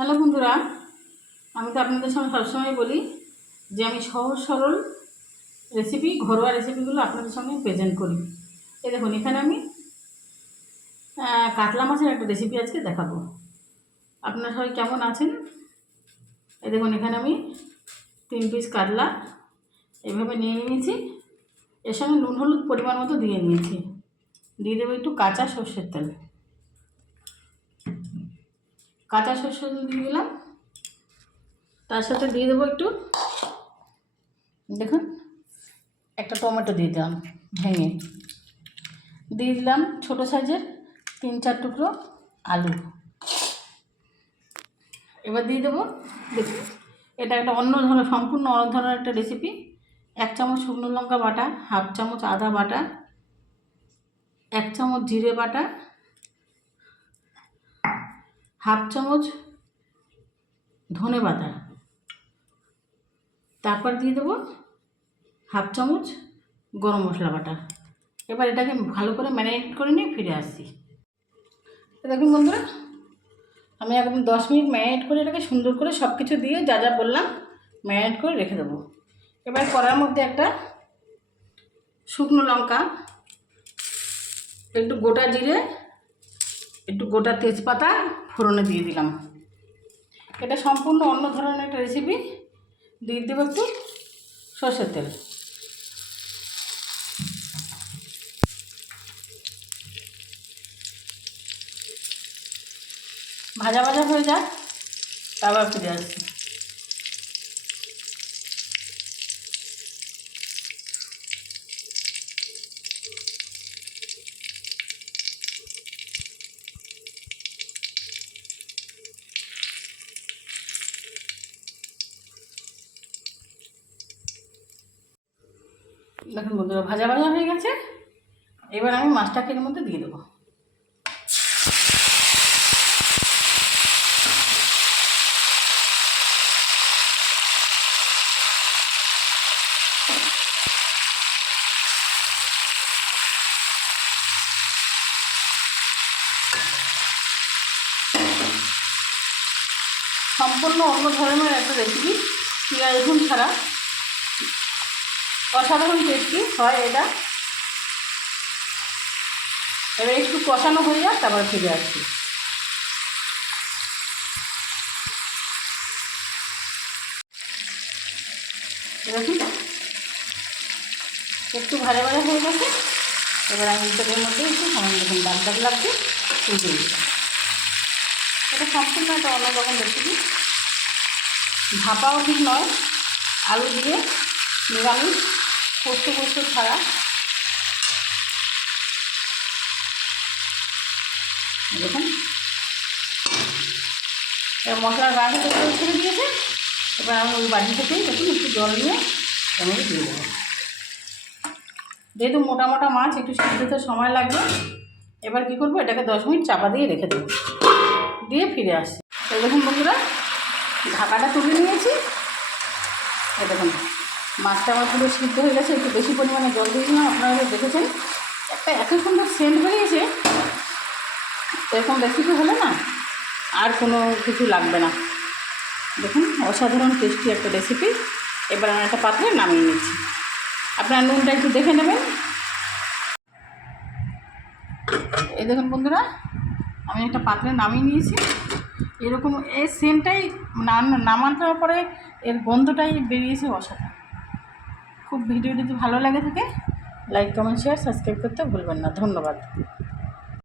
Hello বন্ধুরা, আমি তো আপনাদের সঙ্গে সবসময় বলি যে আমি সহজ সরল রেসিপি, ঘরোয়া রেসিপিগুলো আপনাদের সঙ্গে প্রেজেন্ট করি। এই দেখুন, এখানে আমি কাতলা মাছের একটা রেসিপি আজকে দেখাবো। আপনারা সবাই কেমন আছেন? এই দেখুন, এখানে আমি 3 পিস কাতলা এভাবে নিয়ে নিয়েছি। এর সঙ্গে নুন হলুদ পরিমাণ মতো দিয়ে নিয়েছি। দিয়ে দেবো একটু কাঁচা সর্ষের তেল। কাঁচা সর্ষের তেল দিয়ে দিলাম। তার সাথে দিয়ে দেবো একটু, দেখুন, একটা টমেটো দিয়ে দিলাম ভেঙে। দিয়ে দিলাম ছোটো সাইজের 3-4 টুকরো আলু। এবার দিয়ে দেবো, দেখুন, এটা একটা সম্পূর্ণ অন্য ধরনের একটা রেসিপি। 1 চামচ শুকনো লঙ্কা বাটা, 1/2 চামচ আদা বাটা, 1 চামচ জিরে বাটা, 1/2 চামচ ধনে বাটা। তারপর দিয়ে দেবো 1/2 চামচ গরম মশলা বাটা। এবার এটাকে ভালো করে ম্যারিনেট করে নিয়ে ফিরে আসছি। দেখুন বন্ধুরা, আমি একদম 10 মিনিট ম্যারিনেট করে এটাকে সুন্দর করে সব কিছু দিয়ে যা যা বললাম ম্যারিনেট করে রেখে দেবো। এবার কড়ার মধ্যে একটা শুকনো লঙ্কা, একটু গোটা জিরে, একটু গোটা তেজপাতা ফোড়নে দিয়ে দিলাম। এটা সম্পূর্ণ অন্য ধরনের একটা রেসিপি। দিয়ে দেবো একটু সর্ষের তেল। ভাজা ভাজা হয়ে যাক, তারপর ফিরে আসছি। দেখুন বন্ধুরা, ভাজা ভাজা হয়ে গেছে। এবার আমি মাছটাকে এর মধ্যে দিয়ে দেবো। সম্পূর্ণ অন্য ধরনের একটা রেসিপি, পেঁয়াজ রসুন ছাড়া, অসাধারণ টেস্টি হয় এটা। এবার একটু কষানো হয়ে যাক, তারপর ফিরে আসছি। দেখুন, একটু ভাজা ভাজা হয়ে গেছে। এবার আমি তেলের মধ্যে একটু সামান্য দেখুন ডাল লাগছে তুলতে দিচ্ছি। এটা সম্পূর্ণ একটা অন্যরকম রেসিপি, ভাপাও ঠিক নয়, আলু দিয়ে নিরামিষ পোস্ত ছাড়া। দেখুন, এবার মশলার বাটি থেকে ছেড়ে দিয়েছে। এবার আমি ওই বাটি থেকেই দেখুন একটু জল নিয়ে এর মধ্যে দিয়ে দেবো। যেহেতু মোটা মোটা মাছ, একটু সিদ্ধতে সময় লাগবে। এবার কী করবো, এটাকে 10 মিনিট চাপা দিয়ে রেখে দেবো, দিয়ে ফিরে আসছি। এই দেখুন বন্ধুরা, ঢাকাটা তুলে নিয়েছি। এই দেখুন, মাছটা আমার পুরো সিদ্ধ হয়ে গেছে। একটু বেশি পরিমাণে জল দিয়েছিলাম, আপনারা দেখেছেন। একটা এত সুন্দর সেন্ট বেরিয়েছে। এরকম রেসিপি হলে না আর কোনো কিছু লাগবে না। দেখুন, অসাধারণ টেস্টি একটা রেসিপি। এবার আমি একটা পাত্রে নামিয়ে নিচ্ছি। আপনারা নুনটা একটু দেখে নেবেন। এই দেখুন বন্ধুরা, আমি একটা পাত্রে নামিয়ে নিয়েছি। এরকম এই সেন্টটাই নামানোর পরে এর গন্ধটাই বেরিয়েছে অসাধারণ। খুব ভিডিওটি যদি ভালো লাগে থাকে, লাইক কমেন্ট শেয়ার সাবস্ক্রাইব করতে ভুলবেন না। ধন্যবাদ।